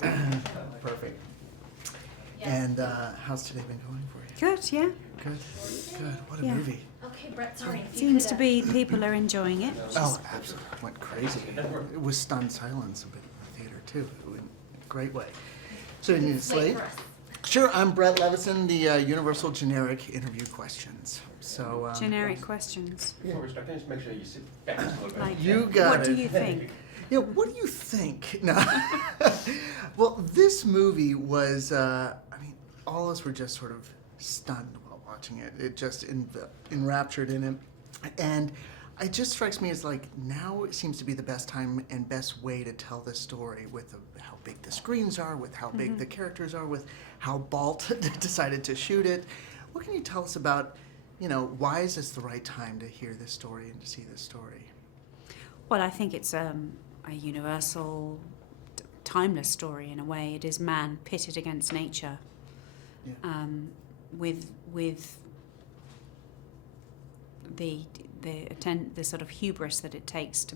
Perfect. And how's today been going for you? Good, yeah. Good. Good. What a Yeah. movie. Okay, Brett, sorry. If you Seems could, to be people are enjoying it. Oh, absolutely. Went crazy. It was stunned silence a bit in the theater, too. It went a great way. So you need a wait slate? for us. Sure. I'm Brett Levison, the Universal Generic Interview Questions. So, Generic questions. Before we start, can I just make sure you sit back a little bit? Like, You got what it. do you think? Yeah, what do you think? No. Well, this movie was, all of us were just sort of stunned while watching it. It just enraptured in it. And it just strikes me as like now it seems to be the best time and best way to tell this story with how big the screens are, with how big the characters are, with how Balt decided to shoot it. What can you tell us about, why is this the right time to hear this story and to see this story? Well, I think it's a universal, timeless story in a way. It is man pitted against nature, Yeah. with the sort of hubris that it takes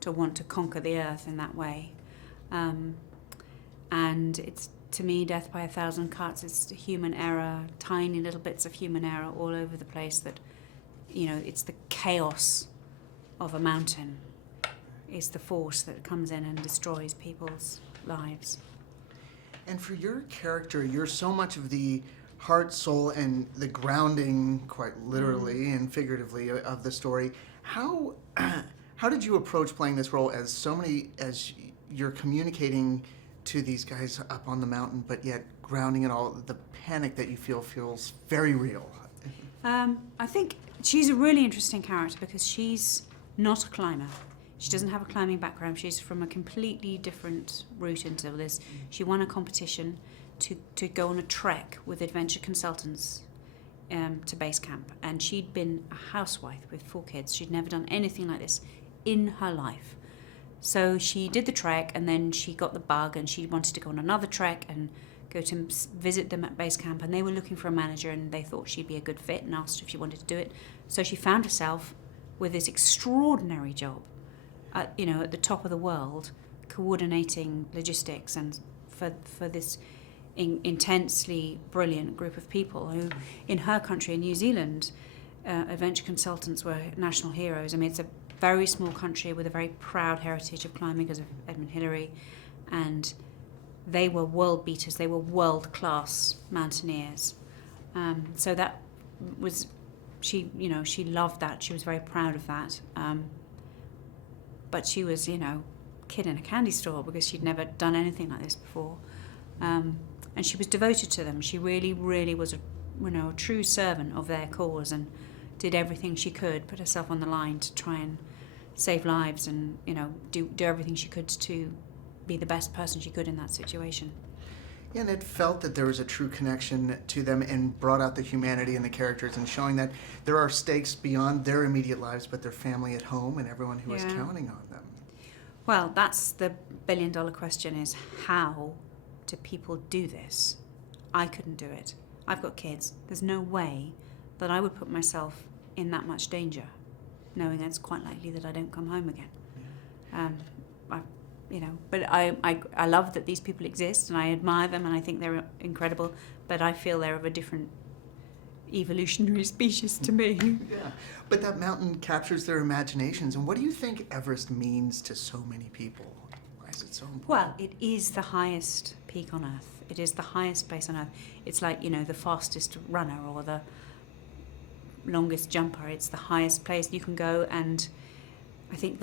to want to conquer the earth in that way, and it's, to me, death by a thousand cuts. It's human error, tiny little bits of human error all over the place. That, it's the chaos of a mountain. Is the force that comes in and destroys people's lives. And for your character, you're so much of the heart, soul, and the grounding, quite literally and figuratively, of the story. How did you approach playing this role as you're communicating to these guys up on the mountain, but yet grounding it all? The panic that you feel feels very real. I think she's a really interesting character because she's not a climber. She doesn't have a climbing background. She's from a completely different route into this. She won a competition to go on a trek with adventure consultants to base camp. And she'd been a housewife with 4 kids. She'd never done anything like this in her life. So she did the trek, and then she got the bug, and she wanted to go on another trek and go to visit them at base camp. And they were looking for a manager, and they thought she'd be a good fit and asked if she wanted to do it. So she found herself with this extraordinary job at the top of the world, coordinating logistics and for this intensely brilliant group of people who, in her country, in New Zealand, adventure consultants were national heroes. I mean, it's a very small country with a very proud heritage of climbing because of Edmund Hillary, and they were world beaters. They were world-class mountaineers. So that was, she loved that. She was very proud of that. But she was, kid in a candy store because she'd never done anything like this before. And she was devoted to them. She really, really was a true servant of their cause and did everything she could, put herself on the line to try and save lives and, do everything she could to be the best person she could in that situation. Yeah, and it felt that there was a true connection to them and brought out the humanity in the characters and showing that there are stakes beyond their immediate lives, but their family at home and everyone who is counting on them. Well, that's the billion-dollar question, is how do people do this? I couldn't do it. I've got kids. There's no way that I would put myself in that much danger, knowing that it's quite likely that I don't come home again. But I love that these people exist, and I admire them, and I think they're incredible, but I feel they're of a different evolutionary species to me. Yeah, but that mountain captures their imaginations. And what do you think Everest means to so many people? Why is it so important? Well, it is the highest peak on Earth. It is the highest place on Earth. It's like, the fastest runner or the longest jumper. It's the highest place you can go, and I think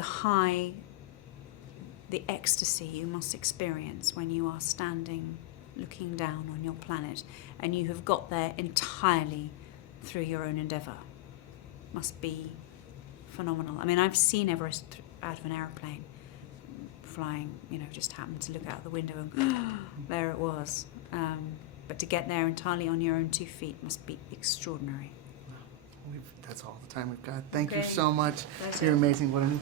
the ecstasy you must experience when you are standing looking down on your planet and you have got there entirely through your own endeavour must be phenomenal. I mean, I've seen Everest out of an aeroplane flying, just happened to look out the window and there it was. But to get there entirely on your own 2 feet must be extraordinary. That's all the time we've got. Thank you Okay. so much. Pleasure. You're amazing. What an